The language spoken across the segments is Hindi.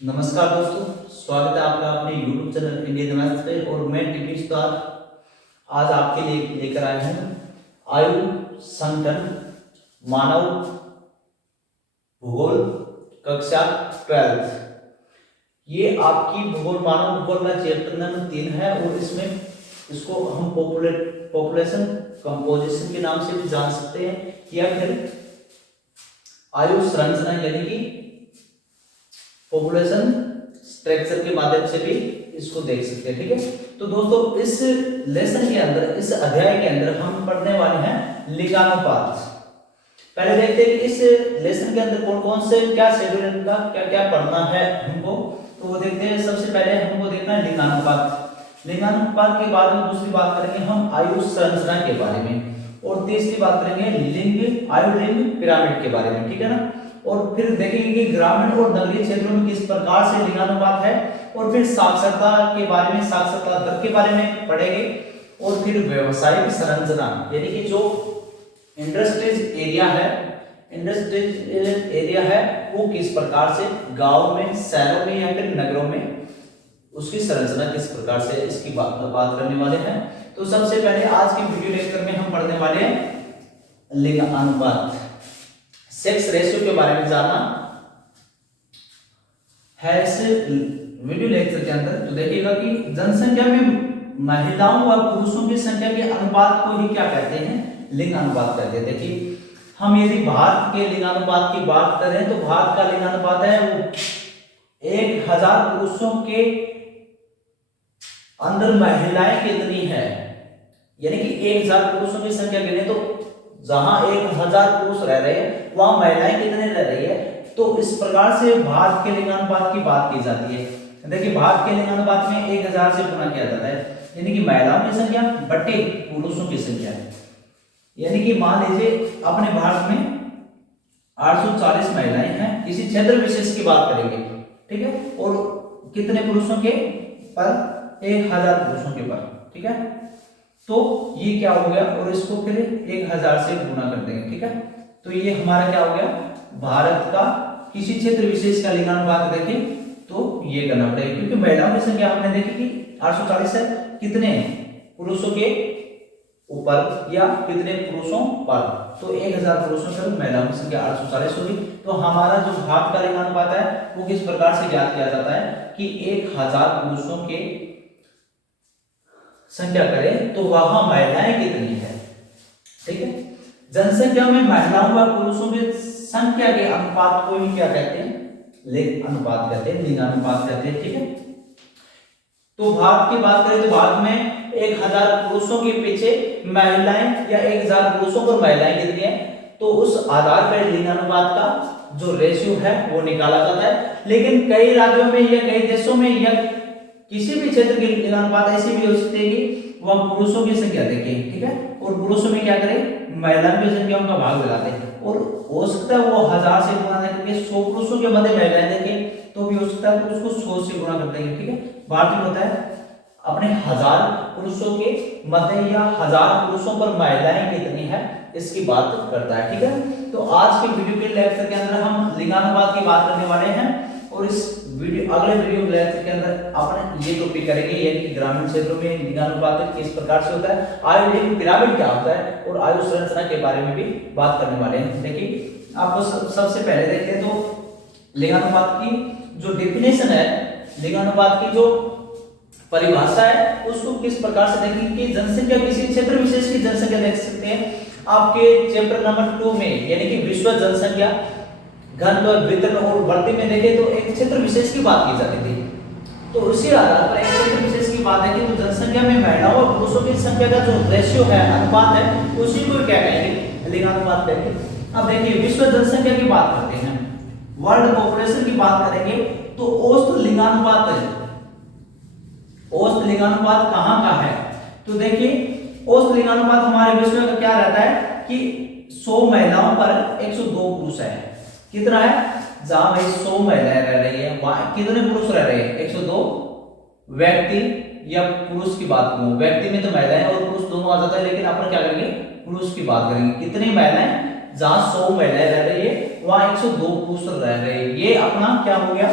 नमस्कार दोस्तों, स्वागत है आपका अपने YouTube चैनल इंडियन मैथ्स पे। और मैं टीपी स्टार आज आपके लिए लेकर आया हूँ आयु संगठन मानव भूगोल कक्षा 12। ये आपकी भूगोल मानव भूगोल का चैप्टर नंबर 3 है और इसमें इसको हम पॉपुलेशन कंपोजिशन के नाम से भी जान सकते हैं या फिर आयु संरचना यानी कि पॉपुलेशन स्ट्रक्चर के माध्यम से भी इसको देख सकते हैं। ठीक है, तो दोस्तों इस लेसन के अंदर, इस अध्याय के अंदर हम पढ़ने वाले हैं लिंगानुपात। पहले देखते हैं कि इस लेसन के अंदर कौन कौन से क्या शेड्यूल का क्या क्या पढ़ना है हमको। तो वो देखते हैं, सबसे पहले हमको देखना है लिंगानुपात। लिंगानुपात के बाद में दूसरी बात करेंगे हम आयु संरचना के बारे में, और तीसरी बात करेंगे लिंग आयु लिंग पिरामिड के बारे में। ठीक है ना, और फिर देखेंगे कि ग्रामीण और नगरीय क्षेत्रों में किस प्रकार से लिंगानुपात है, और फिर साक्षरता के बारे में, साक्षरता दर के बारे में पढ़ेंगे, और फिर व्यवसायिक संरचना यानी कि जो इंडस्ट्रियल एरिया है वो किस प्रकार से गांव में, शहरों में या फिर नगरों में उसकी संरचना किस प्रकार से, इसकी बात करने वाले हैं। तो सबसे पहले आज की वीडियो लेक्चर में हम पढ़ने वाले हैं लिंगानुपात, सेक्स रेशियो के बारे में जानना है इस वीडियो लेक्चर के अंदर। तो देखिएगा कि जनसंख्या में महिलाओं व पुरुषों की संख्या के अनुपात को ही क्या कहते हैं, लिंग अनुपात कहते हैं। देखिए, हम यदि भारत के लिंगानुपात की बात करें तो भारत का लिंगानुपात है वो 1000 पुरुषों के अंदर महिलाएं कितनी है, यानी कि 1000 पुरुषों की संख्या गिने तो जहां 1000 पुरुष रह रहे हैं वहां महिलाएं कितने रह रही है। तो इस प्रकार से भारत के लिंगानुपात की बात की जाती है। देखिए, भारत के लिंगानुपात में 1000 से गुणा किया जाता है, यानी कि महिलाओं की संख्या बटे पुरुषों की संख्या है। यानी कि मान लीजिए अपने भारत में 840 महिलाएं हैं, किसी क्षेत्र विशेष की बात करेंगे, ठीक है, और कितने पुरुषों के पर 1000 पुरुषों के पर। ठीक है, तो ये क्या हो गया, और इसको फिर 1000 से गुणा कर देंगे। ठीक है, तो ये हमारा क्या हो गया, भारत का किसी क्षेत्र विशेष का लिंगानुपात देखें तो ये करना पड़ेगा, क्योंकि महिलाओं की संख्या हमने देखी कि 840 है, कितने पुरुषों के ऊपर या कितने पुरुषों पर, तो 1000 पुरुषों पर महिलाओं की संख्या 840 होगी। तो हमारा जो भारत का लिंगानुपात है वो किस प्रकार से ज्ञात किया जाता है कि 1000 पुरुषों के संख्या करें तो वहां महिलाएं कितनी है। ठीक है, जनसंख्या में महिलाओं व पुरुषों की संख्या के अनुपात को ही क्या कहते हैं, लिंग अनुपात कहते हैं, लिंगानुपात कहते हैं। ठीक है, तो भारत की बात करें तो भारत में 1000 पुरुषों के पीछे महिलाएं या 1000 पुरुषों पर महिलाएं कितनी है, तो उस आधार पर लिंगानुपात का जो रेशियो है वो निकाला जाता है। लेकिन कई राज्यों में या कई देशों में या किसी भी क्षेत्र के लिंगानुपात ऐसी भी हो सकती है कि वह पुरुषों की संख्या देखें, ठीक है, और पुरुषों में क्या करें, महिलाओं की संख्या उनका भाग लगाते हैं, और हो सकता है वो 1000 से गुणा करके 100 पुरुषों के मध्य महिलाएं देखें तो भी हो सकता है उसको 100 से गुणा कर देंगे। ठीक है, भारत में होता है अपने 1000 पुरुषों के मध्य या 1000 पुरुषों पर महिलाएं कितनी है इसकी बात करता है। ठीक है, तो आज के वीडियो के लेक्चर के अंदर हम लिंगानुपात की बात करने वाले हैं, और इस अगले वीडियो लेक्चर के अंदर अपन ये टॉपिक करेंगे, यानी कि ग्रामीण क्षेत्रों में लिंगानुपात किस प्रकार से होता है, आयु लिंग पिरामिड क्या होता है, और आयु संरचना के बारे में भी बात करने वाले हैं। देखिए, आपको सबसे पहले देखते हैं तो लिंगानुपात की जो डेफिनेशन है, लिंगानुपात की जो परिभाषा है उसको किस प्रकार से देखेंगे कि जनसंख्या, किसी क्षेत्र विशेष की जनसंख्या देख सकते हैं आपके चैप्टर नंबर 2 में, यानी कि विश्व जनसंख्या घनत्व वितरण और बढ़ती में देखें तो एक क्षेत्र विशेष की बात की जाती थी। तो उसी आधार पर एक क्षेत्र विशेष की बात है कि तो जनसंख्या में महिलाओं और पुरुषों की संख्या का जो रेशियो है, अनुपात है, उसी को क्या कहेंगे, लिंगानुपात कहेंगे। अब देखिए, विश्व जनसंख्या की बात करते हैं, वर्ल्ड पॉपुलेशन की बात करेंगे तो औसत लिंगानुपात है, औसत लिंगानुपात कहां का है, तो देखिए औसत लिंगानुपात हमारे विश्व का क्या रहता है कि 100 महिलाओं पर 102 पुरुष है। कितना है, जहां भाई 100 महिलाएं रह रही है वहां कितने पुरुष रह रहे हैं, 102 व्यक्ति या पुरुष की बात करूं, व्यक्ति में तो महिलाएं और पुरुष दोनों आ जाता है, लेकिन अपन क्या करेंगे, पुरुष की बात करेंगे। कितनी महिलाएं, जहां 100 महिलाएं रह रही है वहां 102 पुरुष रह रहे हैं। ये अपना क्या हो गया,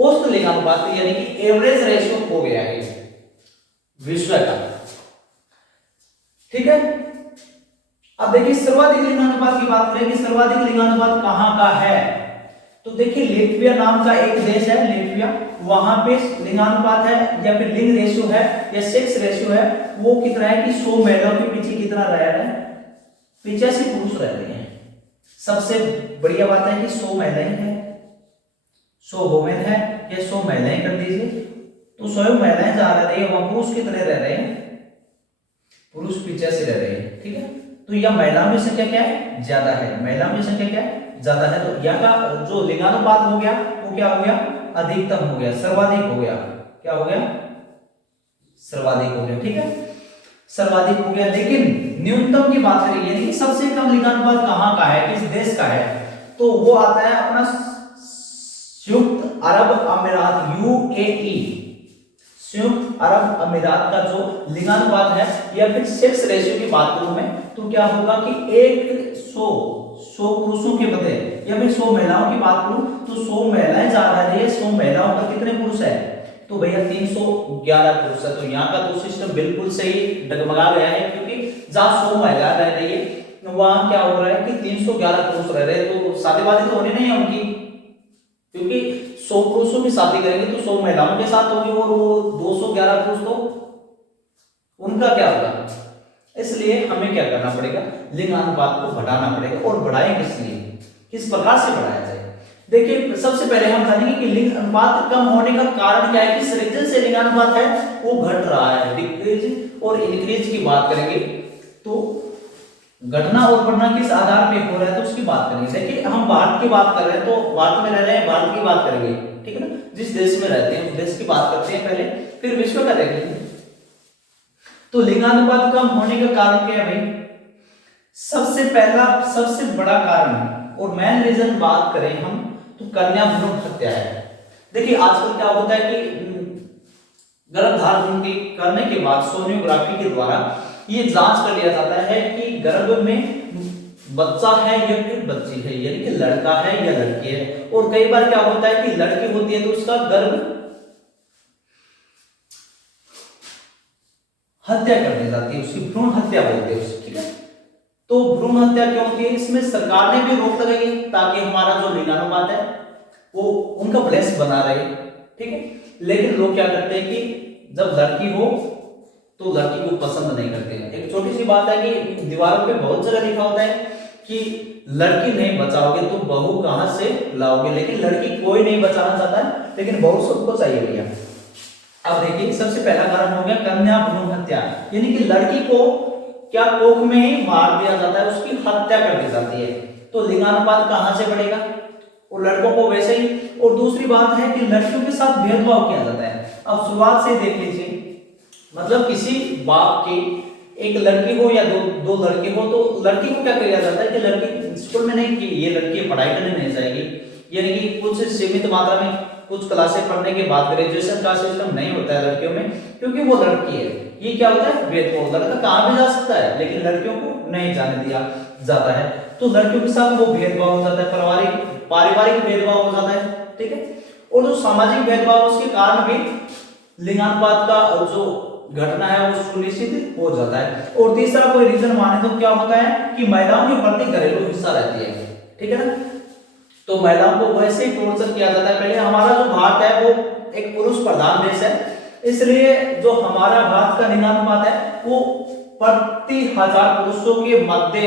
औसत लिंगानुपात यानी कि एवरेज रेशियो हो गया है विश्व का। ठीक है, अब देखिए सर्वाधिक लिंगानुपात की बात करें कि सर्वाधिक लिंगानुपात कहां का है, तो देखिए लेटविया नाम का एक देश है, लेटविया, वहां पे लिंगानुपात है या फिर लिंग रेशियो है या सेक्स रेशियो है, वो कितना है कि 100 महिलाओं के पीछे कितना रह रहा है, 85 पुरुष रह रहे हैं। सबसे बढ़िया बात है कि 100 महिलाएं हैं, 100 वुमेन है या 100 महिलाएं कर दीजिए, तो 100 महिलाएं जहां रह रही है वहां पुरुष कितने रह रहे हैं, पुरुष 85 रह रहे हैं। ठीक है, तो यह महिलाओं की संख्या क्या है, ज्यादा है, महिलाओं की संख्या क्या है, ज्यादा है, तो यहाँ का जो लिंगानुपात हो गया वो क्या हो गया, अधिकतम हो गया, सर्वाधिक हो गया, क्या हो गया, सर्वाधिक हो गया। ठीक है, सर्वाधिक हो गया, लेकिन न्यूनतम की बात करें यानी कि सबसे कम लिंगानुपात कहां का है, किस देश का है, तो वो आता है अपना संयुक्त अरब अमीरात, यूएई, संयुक्त अरब अमीरात का जो लिंगानुपात है या फिर सेक्स रेशियो की बात करूं मैं, तो क्या होगा कि 100 पुरुषों के बदले या फिर 100 महिलाओं की बात करूं तो 100 महिलाएं ज्यादा रही है, 100 महिलाओं का कितने पुरुष है, तो भैया 311 पुरुष है। तो यहाँ का तो सिस्टम बिल्कुल सही डगमगा गया है, क्योंकि जहां 100 महिला रह रही है वहां क्या हो रहा है कि 311 पुरुष रह रहे हैं, तो शादीवादी तो होनी नहीं है उनकी, क्योंकि 100 पुरुषों की शादी करेंगे तो 100 महिलाओं के साथ होगी और वो 211 पुरुष तो उनका क्या होगा। इसलिए हमें क्या करना पड़ेगा, लिंगानुपात को बढ़ाना पड़ेगा, और बढ़ाएं किस लिए, किस प्रकार से बढ़ाया जाए। देखिए सबसे पहले हम जानेंगे कि लिंग अनुपात कम होने का कारण क्या है, किस रीजन से लिंगानुपात है वो घट रहा है, डिक्रीज और इंक्रीज की बात करेंगे, तो घटना और बढ़ना किस आधार पे हो रहा है तो उसकी बात करेंगे। देखिए हम भारत की बात कर रहे हैं, तो भारत में रह रहे हैं, भारत की बात करेंगे, ठीक है ना, जिस देश में रहते हैं उस देश की बात करते हैं पहले, फिर विश्व का देखेंगे। तो लिंगानुपात कम होने का कारण क्या है भाई, सबसे पहला सबसे बड़ा कारण और मेन रीजन बात करें हम तो कन्या भ्रूण हत्या है। देखिए आजकल क्या होता है कि गर्भधारण करने के बाद सोनियोग्राफी के द्वारा ये जांच कर लिया जाता है कि गर्भ में बच्चा है या फिर बच्ची है, यानी कि लड़का है या लड़की है। और कई बार क्या होता है कि लड़की होती है तो उसका गर्भ हत्या कर दी जाती है, उसकी भ्रूण हत्या बोलते हैं उसको, ठीक है। तो भ्रूण हत्या क्यों होती है, इसमें सरकार ने भी रोक लगाई है ताकि हमारा जो लिंगानुपात है वो उनका बैलेंस बना रहे, ठीक है। लेकिन लोग क्या करते हैं कि जब लड़की हो तो लड़की को पसंद नहीं करते हैं। एक छोटी सी बात है कि दीवारों पे बहुत जगह लिखा होता है कि लड़की नहीं बचाओगे तो बहू कहां से लाओगे, लेकिन लड़की कोई नहीं बचाना चाहता है, लेकिन बहू सबको चाहिए भैया। अब देखिए सबसे पहला कारण हो गया कन्या भ्रूण हत्या, यानी कि लड़की को क्या कोख में ही मार दिया जाता है, उसकी हत्या कर दी जाती है। तो लिंगानुपात कहां से बढ़ेगा, और लड़कों को वैसे ही। और दूसरी बात है कि लड़कियों के साथ भेदभाव किया जाता है। अब शुरुआत से देख लीजिए, मतलब किसी बाप के एक लड़की हो या दो लड़के हो तो लड़की को क्या किया जाता है कि लड़की स्कूल में नहीं, कि ये लड़की पढ़ाई करने नहीं जाएगी, यानी कि कुछ सीमित मात्रा में कुछ क्लासें पढ़ने के बाद ग्रेजुएशन का सिस्टम नहीं होता है लड़कियों में, क्योंकि वो लड़की है। ये क्या होता है भेदभाव, लड़का कहां भी जा सकता है लेकिन लड़कियों को नहीं जाने दिया जाता है। तो लड़कियों के साथ वो भेदभाव हो जाता है, पारिवारिक भेदभाव हो जाता है, ठीक है। और जो सामाजिक भेदभाव उसके कारण भी लिंगानुपात का जो घटना है वो सुनिश्चित हो जाता है। और तीसरा कोई रीजन माने तो क्या होता है कि महिलाओं के प्रति घरेलू हिस्सा रहती है, ठीक है ना। तो महिलाओं को वैसे ही टॉर्चर किया जाता है। पहले हमारा जो भारत है वो एक पुरुष प्रधान देश है, इसलिए जो हमारा भारत का लिंगानुपात है वो प्रति 1000 पुरुषों के मध्य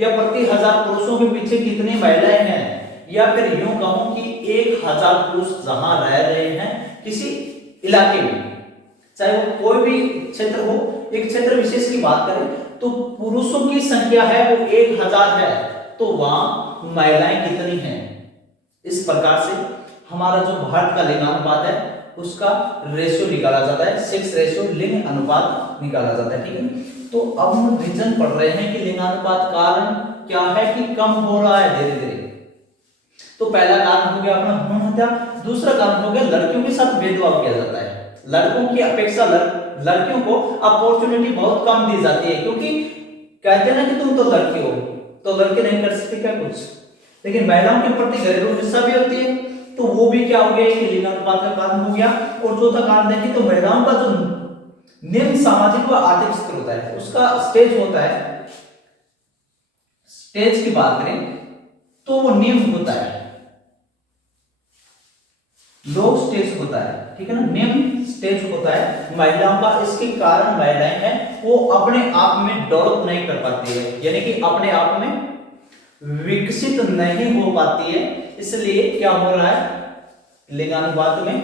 या प्रति 1000 पुरुषों के पीछे कितनी महिलाएं हैं, या फिर यूं कहूं कि 1000 पुरुष जहां रह रहे हैं किसी इलाके में, चाहे वो कोई भी क्षेत्र हो, एक क्षेत्र विशेष की बात करें तो पुरुषों की संख्या है वो 1000 है, तो वहां महिलाएं कितनी हैं। इस प्रकार से हमारा जो भारत का लिंगानुपात है उसका रेशियो निकाला जाता है, सेक्स रेशियो, लिंग अनुपात निकाला जाता है, ठीक है। तो अब हम रीजन पढ़ रहे हैं कि लिंगानुपात कारण क्या है कि कम हो रहा है धीरे धीरे। तो पहला कारण हो गया अपना भ्रूण हत्या, दूसरा कारण हो गया लड़कियों के साथ भेदभाव किया जाता है। लड़कों की अपेक्षा लड़कियों को अपॉर्चुनिटी बहुत कम दी जाती है, क्योंकि कहते हैं ना कि तुम तो लड़की हो तो लड़के नहीं कर सकते क्या कुछ, लेकिन महिलाओं के प्रति घरेलू हिस्सा भी होती है तो वो वो भी क्या हो गया कि लिंगानुपात का कारण हो गया। और चौथा कारण देखिए तो महिलाओं का जो निम्न सामाजिक व आर्थिक स्तर होता है उसका स्टेज होता है, स्टेज की बात करें तो वो निम्न होता है, लो स्टेज होता है, ठीक है ना, निम्न स्टेज होता है महिलाओं का। इसके कारण महिलाएं हैं वो अपने आप में डेवलप नहीं कर पाती है, यानी कि अपने आप में विकसित नहीं हो पाती है। इसलिए क्या हो रहा है, लिंगानुपात में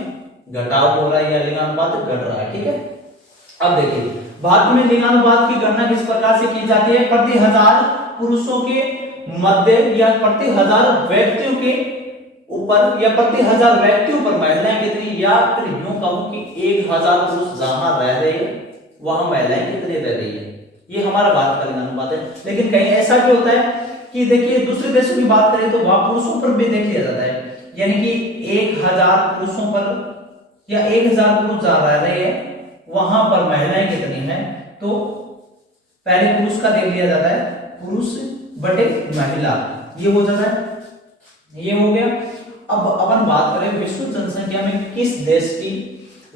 घटाव हो रहा है या लिंगानुपात घट रहा है, ठीक है। अब देखिए भारत में लिंगानुपात की गणना किस प्रकार से की जाती है, प्रति 1000 पुरुषों के मध्य या प्रति 1000 व्यक्तियों के ऊपर या प्रति 1000 व्यक्तियों पर महिलाएं कितनी, या फिर यूं कहूं कि 1000 पुरुष जहां रह रहे हैं वहां महिलाएं कितनी रह रही है। ये हमारा भारत का लिंगानुपात है। लेकिन कहीं ऐसा भी होता है कि देखिए दूसरे देशों की बात करें तो वहां पुरुषों पर भी देख लिया जाता है, यानी कि 1000 पुरुषों पर या 1000 पुरुष जहां रह रहे हैं वहां पर महिलाएं कितनी हैं, तो पहले पुरुष का देख लिया जाता है, पुरुष बटे महिला, ये हो जाता है, ये हो गया। अब अपन बात करें विश्व जनसंख्या में किस देश की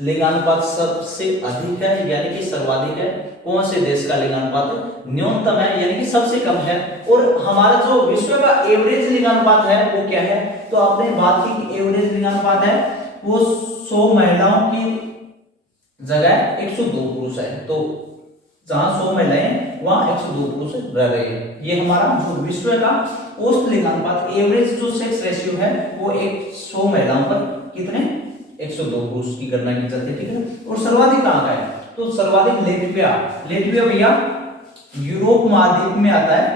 लिंगानुपात सबसे अधिक है यानी कि सर्वाधिक है, कौन से देश का लिंगानुपात न्यूनतम है यानी कि सबसे कम है, और हमारा जो विश्व का एवरेज लिंगानुपात है वो क्या है, तो आपने बात की कि एवरेज लिंगानुपात है वो 100 महिलाओं की जगह 102 पुरुष है, तो जहां 100 महिलाएं वहां 102 पुरुष रह रहे हैं। ये हमारा जो विश्व का औसत लिंगानुपात एवरेज जो सेक्स रेशियो है वो 100 महिलाओं पर कितने 102 पुरुष की गणना की जाती है, ठीक है। और सर्वाधिक कहां का है, तो सर्वाधिक लेटविया, लेटविया भैया यूरोप महाद्वीप में आता है,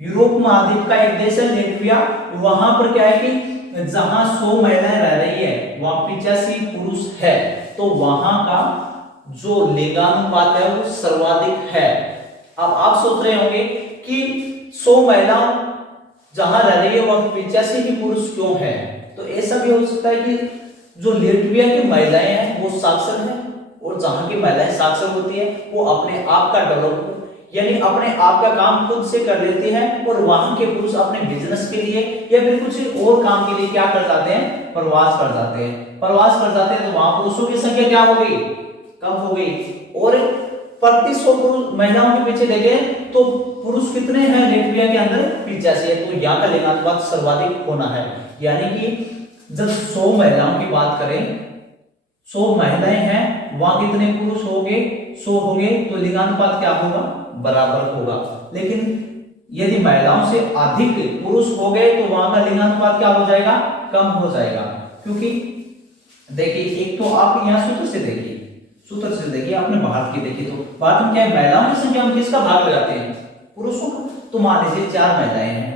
यूरोप महाद्वीप का एक देश है लेटविया। वहां पर क्या है कि जहां 100 महिलाएं रह रही है वहां 85 पुरुष है, तो वहां का जो लिंगानुपात है वो सर्वाधिक है। अब आप सोच रहे होंगे कि 100 महिला जहां रह रही है वहां 85 ही पुरुष क्यों है, तो ऐसा भी हो सकता है कि जो लेटविया की महिलाएं हैं वो साक्षर हैं, और जहां की महिलाएं साक्षर होती है वो अपने आप का डेवलप यानी अपने आप का काम खुद से कर लेती है, और वहां के पुरुष अपने बिजनेस के लिए या फिर कुछ और काम के लिए क्या कर जाते हैं, प्रवास कर जाते हैं, प्रवास कर जाते हैं, तो वहां पुरुषों की संख्या क्या हो गई, कम हो गई। और प्रति 100 पुरुष महिलाओं के पीछे देखें तो पुरुष कितने हैं लेटविया के अंदर 85 है, तो यहाँ का लिंगानुपात सर्वाधिक होना है, यानी कि जब 100 महिलाओं की बात करें 100 महिलाएं हैं वहां कितने पुरुष हो गए 100 हो गए, तो लिंगानुपात क्या होगा, बराबर होगा। लेकिन यदि महिलाओं से अधिक पुरुष हो गए तो वहां का लिंगानुपात क्या हो जाएगा, कम हो जाएगा। क्योंकि देखिए एक तो आप यहाँ सूत्र से देखिए, सूत्र से देखिए, आपने भारत की देखी तो भारत में क्या है, महिलाओं की संख्या हम किसका भाग लगाते हैं, पुरुषों का। तो मान लीजिए 4 महिलाएं हैं,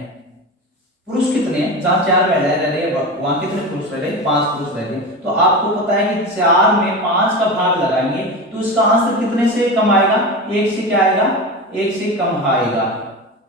पुरुष कितने हैं, जहां 4 महिलाएं रह रही है वहां कितने पुरुष रह रहे हैं, 5 पुरुष रह रहे हैं। तो आपको पता है कि 4 में 5 का भाग लगाएंगे तो इसका आंसर कितने से कम आएगा, 1 से क्या आएगा, 1 से कम आएगा,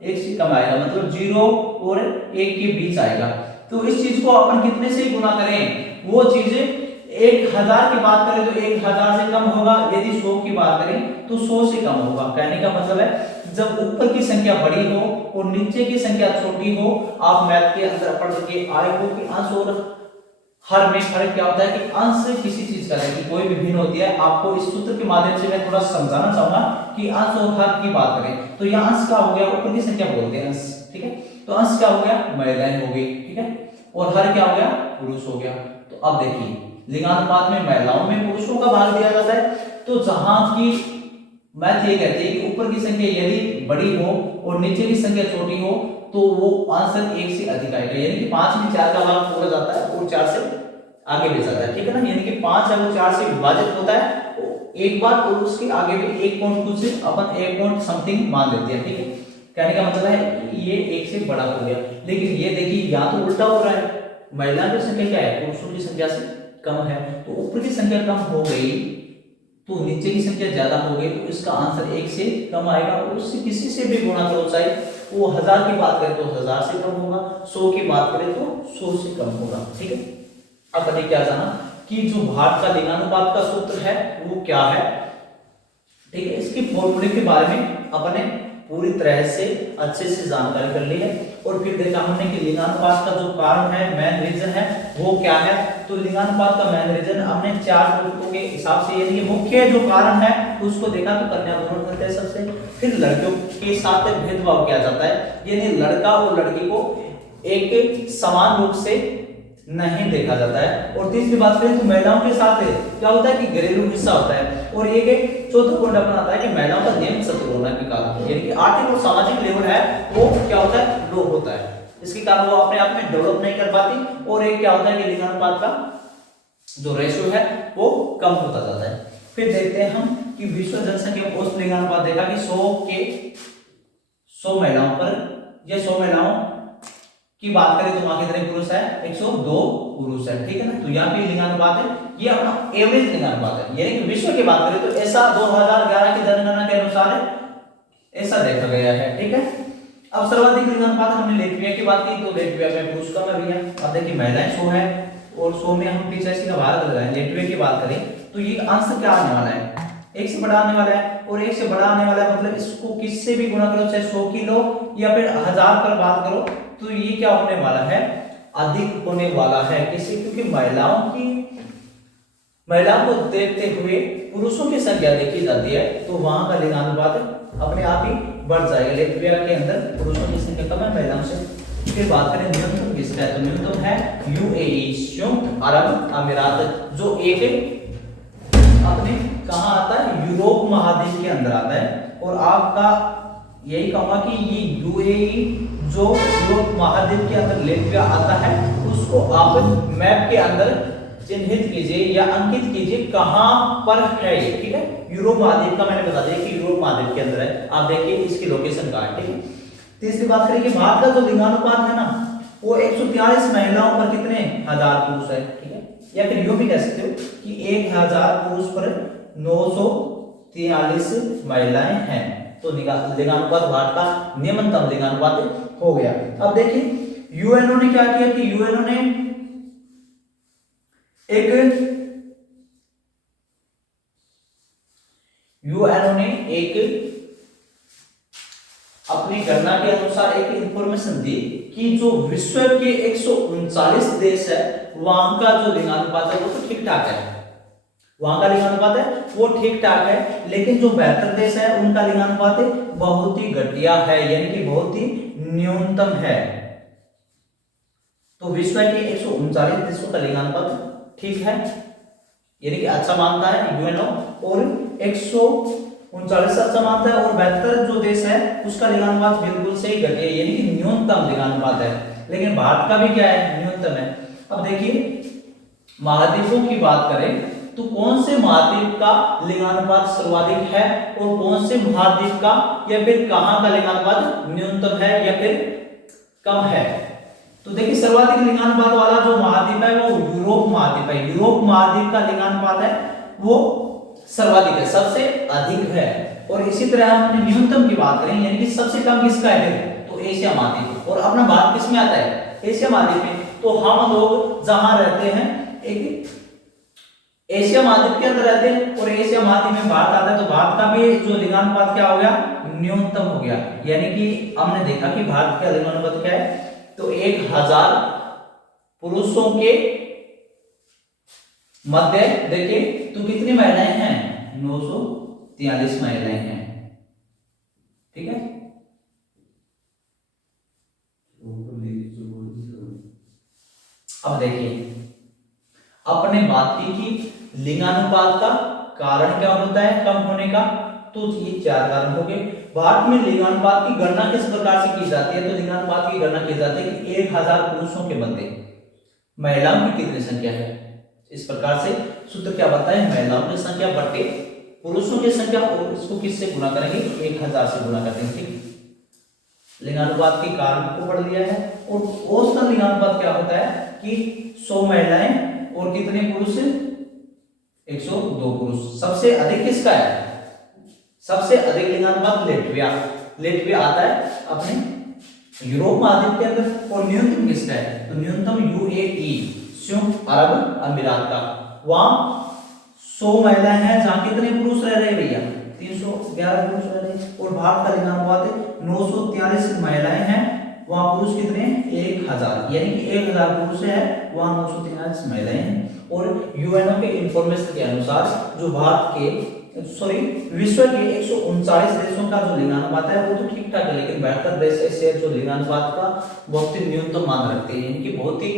1 से कम आएगा, मतलब 0 और 1 के बीच आएगा। तो इस चीज को अपन कितने से गुना करें, वो चीजें 1000 की बात करें तो 1000 से कम होगा, यदि 100 की बात करें तो 100 से कम होगा। कहने का मतलब है जब ऊपर की संख्या बड़ी हो और नीचे की संख्या छोटी हो, आप मैथ के अंदर पढ़ के आए हो कि अंश और हर में फर्क क्या होता है कि अंश किसी चीज का देखिए कोई भी भिन्न होती है। आपको इस सूत्र के माध्यम से मैं थोड़ा समझाना चाहूंगा कि अंश और हर की बात करें तो यहाँ अंश क्या हो गया, ऊपर की संख्या बोलते हैं अंश, ठीक है। तो अंश क्या हो गया, महिलाएं हो गई, ठीक है, और हर क्या हो गया, पुरुष हो गया। तो अब देखिए लिंगानुपात में महिलाओं में पुरुषों का भाग दिया जाता है, तो जहां की मैथ ये कहती है कि ऊपर की संख्या यदि बड़ी हो और नीचे की संख्या छोटी हो तो वो आंसर 1 से अधिक आएगा, यानी कि 5 में 4 का भाग पूरा जाता है और 4 से आगे भी जाता है, ठीक है ना। यानी कि 5 है वो 4 से विभाजित होता है एक बार और उसके आगे भी 1 पॉइंट कुछ अपन 1 पॉइंट समथिंग मान लेते हैं, ठीक है। कहने का मतलब है ये 1 से बड़ा हो गया। लेकिन ये देखिए यहाँ तो उल्टा हो रहा है, महिलाओं की संख्या क्या है, पुरुषों की संख्या से कम है, तो ऊपर की संख्या कम हो गई तो नीचे की संख्या ज्यादा हो गई, तो इसका आंसर 1 से कम आएगा। और उससे किसी से भी गुणा करो, चाहे वो 1000 की बात करें तो 1000 से कम होगा, 100 की बात करें तो 100 से कम होगा, ठीक है। अब अपने क्या जाना कि जो भारत का लिंगानुपात का सूत्र है वो क्या है, ठीक है। इसकी फॉर्मूले के बारे में अपने पूरी तरह से अच्छे से जानकारी कर ली है। और फिर देखा हमने कि लिंगानुपात का जो कारण है, मेन रीजन है, वो क्या है। तो लिंगानुपात का मेन रीजन हमने 4 तत्वों के हिसाब से, यानी कि मुख्य जो कारण है उसको देखा तो कन्या भ्रूण हत्या है सबसे। फिर लड़कियों के साथ भेदभाव किया जाता है, यानी लड़का और लड़की को एक समान रूप से नहीं देखा जाता है। और तीसरी बात करें तो महिलाओं के साथ क्या होता है कि घरेलू हिस्सा होता है। और ये चौथा पॉइंट अपना आता है कि महिलाओं का नियम सत्य होने के कारण, यानी कि आर्थिक और सामाजिक लेवल है वो क्या होता है, लो होता है। इसके कारण वो अपने आप में डेवलप नहीं कर पाती। और एक क्या होता है कि लिंगानुपात का जो रेशियो है वो कम होता जाता है। फिर देखते हैं हम कि विश्व जनसंख्या औसत लिंगानुपात देखा कि 100 महिलाओं पर, या 100 महिलाओं की बात करें तो वहां कितने पुरुष है, 102 पुरुष है, ठीक है ना। तो यहाँ पे लिंगानुपात है, ये अपना एवरेज लिंगानुपात है, यानी कि विश्व की बात करें तो ऐसा 2011 की जनगणना के अनुसार ऐसा देखा गया है, ठीक है। अब सर्वाधिक लिंगानुपात हमने लेटविया की बात की, तो लेटविया में पुरुष कम है भैया। अब देखिए महिलाएं 100 है और 100 में हम पीछे का भारत लगाएं, लेटविया की बात करें तो ये अंश क्या आने वाला है, 1 से बड़ा आने वाला है। और 1 से बड़ा आने वाला है मतलब इसको किससे भी गुणा करो, चाहे 100 किलो या फिर 1000 पर बात करो, तो ये क्या होने वाला है, अधिक होने वाला है। किसी, क्योंकि महिलाओं को देखते हुए पुरुषों की संख्या देखी जाती है, तो वहां का लिंगानुपात अपने आप ही बढ़ जाएगा। लेटविया के अंदर पुरुषों की संख्या कम है महिलाओं से। फिर बात करें न्यूनतम किसका है, तो न्यूनतम है यूएई, संयुक्त अरब अमीरात, जो एक अपने कहां आता है, यूरोप महाद्वीप के अंदर आता है। और आपका यही कहूंगा कि ये यूएई जो यूरोप महाद्वीप के अंदर लेटविया आता है, उसको आप मैप के अंदर चिन्हित कीजिए या अंकित कीजिए कहां पर है ये, ठीक है। यूरोप महाद्वीप का मैंने बता दिया कि यूरोप महाद्वीप के अंदर है, आप देखिए इसकी लोकेशन कहां है, ठीक है। तीसरी बात करें कि भारत का जो लिंगानुपात है ना, वो 143 महिलाओं पर कितने हजार पुरुष है, ठीक है। या फिर यूं भी कह सकते हो कि 1000 पुरुष पर 943 महिलाएं हैं। तो लिंगानुपात भारत का न्यूनतम लिंगानुपात हो गया। अब देखिए यूएनओ ने क्या किया कि यूएनओ ने एक अपनी गणना के अनुसार एक इंफॉर्मेशन दी कि जो विश्व के 139 देश है वहां का जो लिंगानुपात है वो तो ठीक ठाक है, वहां का लिंगानुपात है वो ठीक ठाक है। लेकिन जो 72 देश है उनका लिंगानुपात बहुत ही घटिया है, यानी कि बहुत ही न्यूनतम है। तो विश्व के 139 देशों का लिंगानुपात ठीक है, यानी कि अच्छा मानता है यूएनओ, और 139 अच्छा मानता है। और 72 जो देश है उसका लिंगानुपात बिल्कुल सही घटिया, यानी कि न्यूनतम लिंगानुपात है। लेकिन भारत का भी क्या है, न्यूनतम है। अब देखिए महाद्वीपों की बात करें तो कौन से महाद्वीप का लिंगानुपात सर्वाधिक है और कौन से महाद्वीप का या फिर कहां का लिंगानुपात न्यूनतम है या फिर कम है। तो देखिए सर्वाधिक लिंगानुपात वाला जो महाद्वीप है वो यूरोप महाद्वीप है। यूरोप महाद्वीप का लिंगानुपात है वो सर्वाधिक है, सबसे अधिक है। और इसी तरह हमने न्यूनतम की बात करें, यानी कि सबसे कम किसका है, तो एशिया महाद्वीप। और अपना भारत किसमें आता है, एशिया महाद्वीप में। तो हम लोग जहां रहते हैं एक एशिया महाद्वीप के अंदर रहते हैं, और एशिया महाद्वीप में भारत आता है, तो भारत का भी जो लिंगानुपात क्या हो गया, न्यूनतम हो गया। यानी कि हमने देखा कि भारत का लिंगानुपात क्या है, तो 1000 पुरुषों के मध्य देखिए तो कितनी महिलाएं हैं, 943 महिलाएं हैं, ठीक है। अब देखिए अपने बात की कि लिंगानुपात का कारण क्या होता है कम होने का, तो ये 4 कारण हो गए। भारत में लिंगानुपात की गणना किस प्रकार से की जाती है, तो लिंगानुपात की गणना की जाती है कि 1000 पुरुषों के मध्य महिलाओं की कितनी संख्या है। इस प्रकार से सूत्र क्या बताए, महिलाओं की संख्या बटे पुरुषों की संख्या, और इसको किससे गुणा करेंगे, 1000 से गुणा कर देंगे। लिंगानुपात के कारण को पढ़ लिया है। और औसतन लिंगानुपात क्या होता है कि 100 महिलाएं और कितने पुरुष, 102 पुरुष। सबसे अधिक किसका है, सबसे अधिक लिंगानुपात लेटविया आता है अपने यूरोप महाद्वीप के अंदर। और न्यूनतम किसका है, तो न्यूनतम यूएई, संयुक्त अरब अमीरात का। वहां 100 महिलाएं हैं जहां कितने पुरुष रह रहे हैं भैया, 311 पुरुष रह रहे हैं। और भारत का लिंगानुपात है 943 महिलाएं हैं, वहां पुरुष कितने हैं 1000, यानी कि 1000 पुरुष है, वहां 943 महिलाएं हैं। और यूएनओ के इंफॉर्मेशन के अनुसार जो भारत के विश्व के 139 देशों का जो लिंगानुपात है वो तो ठीक ठाक है, लेकिन 72 देश ऐसे हैं जो लिंगानुपात का बहुत ही न्यूनतम मान रखते हैं, यानी कि बहुत ही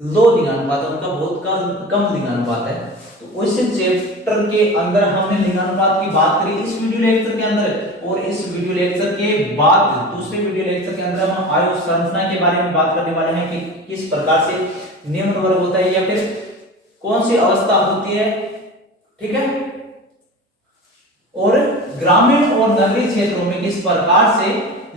लो लिंगानुपात है उनका, बहुत कम लिंगानुपात है। तो उस चैप्टर के अंदर हमने लिंगानुपात की बात करी इस वीडियो लेक्चर के अंदर, और इस वीडियो लेक्चर के बाद दूसरे वीडियो लेक्चर के अंदर हम आयु संरचना के बारे में बात करने वाले हैं कि किस प्रकार से निम्न वर्ग होता है या फिर कौन सी अवस्था होती है, ठीक है। और ग्रामीण और नगरीय क्षेत्रों में किस प्रकार से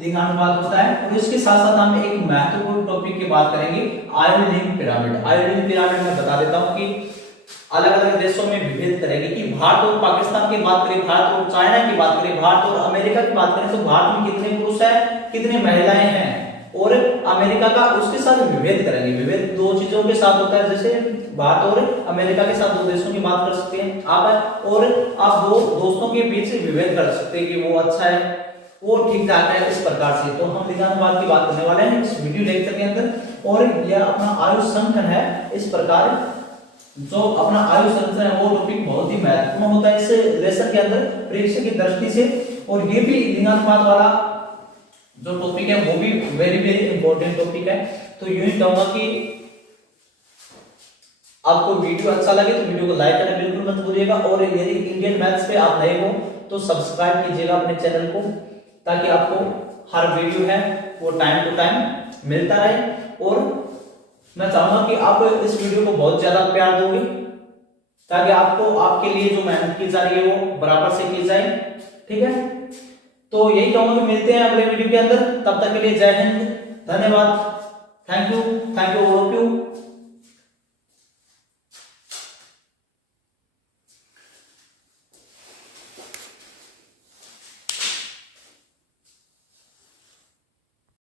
लिंगानुपात होता है। और इसके साथ साथ हम एक महत्वपूर्ण टॉपिक की बात करेंगे, आयु लिंग पिरामिड। आयु लिंग पिरामिड में बता देता हूं कि अलग अलग देशों में विभेद करेंगे कि भारत और पाकिस्तान की बात करें, भारत और चाइना की बात करें, भारत और अमेरिका की बात करें तो भारत में कितने पुरुष हैं, कितने महिलाएं हैं, और अमेरिका का उसके साथ विभेद करेंगे। विभेद दो चीजों के साथ होता है, जैसे भारत और अमेरिका के साथ दो देशों की बात कर सकते हैं आप, और आप दो दोस्तों के बीच विभेद कर सकते हैं कि वो अच्छा है, वो ठीक ठाक है, इस प्रकार से। तो हम लिंगानुपात की बात करने वाले हैं इस वीडियो लेक्चर के अंदर। और यह अपना आयु संगठन है, इस प्रकार जो अपना आयु संरचना है वो टॉपिक बहुत ही महत्वपूर्ण होता है इस लेसन के अंदर परीक्षा की दृष्टि से। और ये भी लिंगानुपात वाला जो टॉपिक है वो भी वेरी वेरी इंपॉर्टेंट टॉपिक है। तो यूं ही कहूंगा कि आपको वीडियो अच्छा लगे तो वीडियो को लाइक करना बिल्कुल मत भूलिएगा, और यदि इंडियन मैथ्स पे आप नए हो तो सब्सक्राइब कीजिएगा अपने चैनल को, ताकि आपको हर वीडियो है वो टाइम टू टाइम मिलता रहे। और मैं चाहूंगा कि आप इस वीडियो को बहुत ज्यादा प्यार दोगे, ताकि आपको आपके लिए जो मेहनत की जा रही है वो बराबर से की जाए, ठीक है। तो यही कहूंगा कि मिलते हैं अगले वीडियो के अंदर, तब तक के लिए जय हिंद, धन्यवाद, thank you all of you.